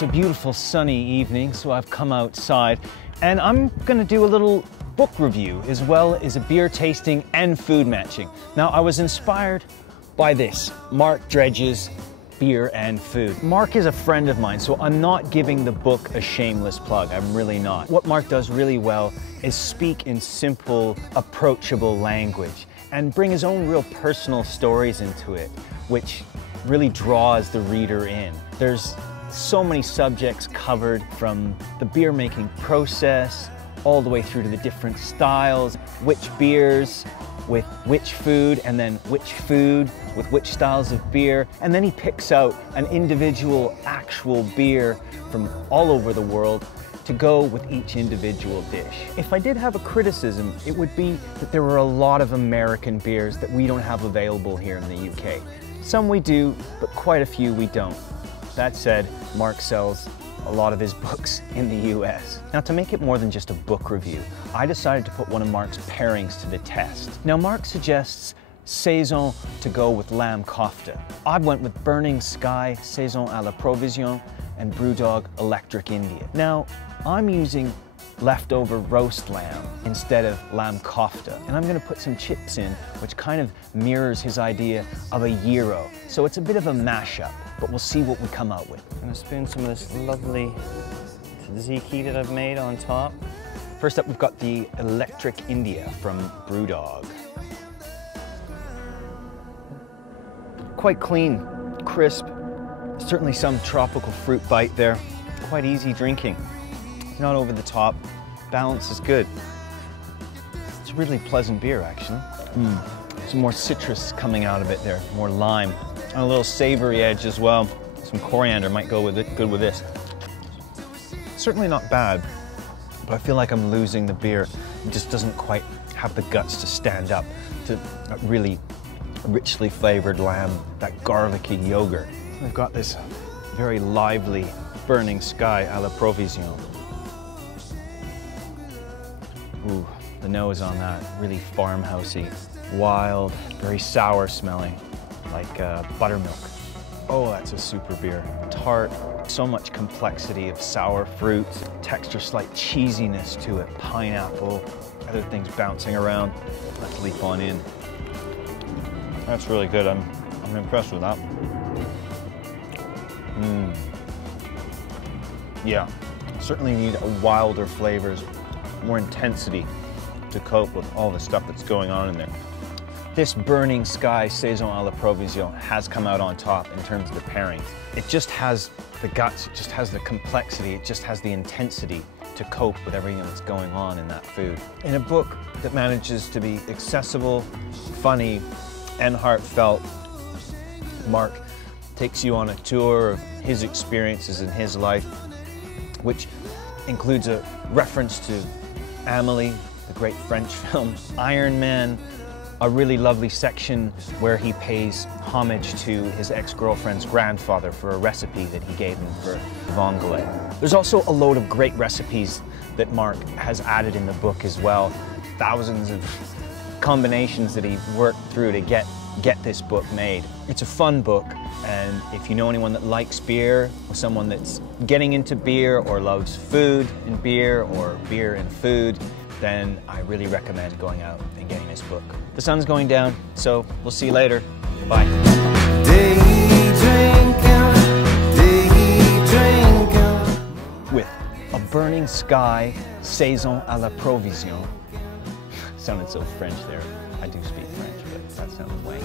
It's a beautiful sunny evening, so I've come outside and I'm gonna do a little book review as well as a beer tasting and food matching. Now, I was inspired by this, Mark Dredge's Beer and Food. Mark is a friend of mine, so I'm not giving the book a shameless plug. I'm really not. What Mark does really well is speak in simple, approachable language and bring his own real personal stories into it, which really draws the reader in. There's so many subjects covered, from the beer making process all the way through to the different styles, which beers with which food, and then which food with which styles of beer. And then he picks out an individual actual beer from all over the world to go with each individual dish. If I did have a criticism, it would be that there were a lot of American beers that we don't have available here in the UK. Some we do, but quite a few we don't. That said, Mark sells a lot of his books in the US. Now, to make it more than just a book review, I decided to put one of Mark's pairings to the test. Now, Mark suggests Saison to go with lamb kofta. I went with Burning Sky, Saison à la Provision, and Brewdog Electric India. Now, I'm using leftover roast lamb instead of lamb kofta, and I'm gonna put some chips in, which kind of mirrors his idea of a gyro. So it's a bit of a mashup, but we'll see what we come out with. I'm gonna spoon some of this lovely tzatziki that I've made on top. First up, we've got the Electric India from Brewdog. Quite clean, crisp, certainly some tropical fruit bite there. Quite easy drinking. Not over the top, balance is good. It's a really pleasant beer, actually. Some more citrus coming out of it there, more lime. And a little savory edge as well. Some coriander might go with it, good with this. Certainly not bad, but I feel like I'm losing the beer. It just doesn't quite have the guts to stand up to a really richly flavored lamb, that garlicky yogurt. We've got this very lively Burning Sky à la Provision. Ooh, the nose on that, really farmhousey, wild, very sour smelling, like buttermilk. Oh, that's a super beer. Tart, so much complexity of sour fruits, texture, slight cheesiness to it, pineapple, other things bouncing around. Let's leap on in. That's really good. I'm impressed with that. Yeah, certainly need a wilder flavors, more intensity to cope with all the stuff that's going on in there. This Burning Sky Saison à la Provision has come out on top in terms of the pairing. It just has the guts, it just has the complexity, it just has the intensity to cope with everything that's going on in that food. In a book that manages to be accessible, funny, and heartfelt, Mark takes you on a tour of his experiences in his life, which includes a reference to Amélie, the great French film, Iron Man, a really lovely section where he pays homage to his ex-girlfriend's grandfather for a recipe that he gave him for vongole. There's also a load of great recipes that Mark has added in the book as well. Thousands of combinations that he worked through to get this book made. It's a fun book, and if you know anyone that likes beer, or someone that's getting into beer, or loves food and beer, or beer and food, then I really recommend going out and getting this book. The sun's going down, so we'll see you later. Bye. Day drinking. With a Burning Sky Saison à la Provision. Sounded so French there. I do speak French, but that sounded way.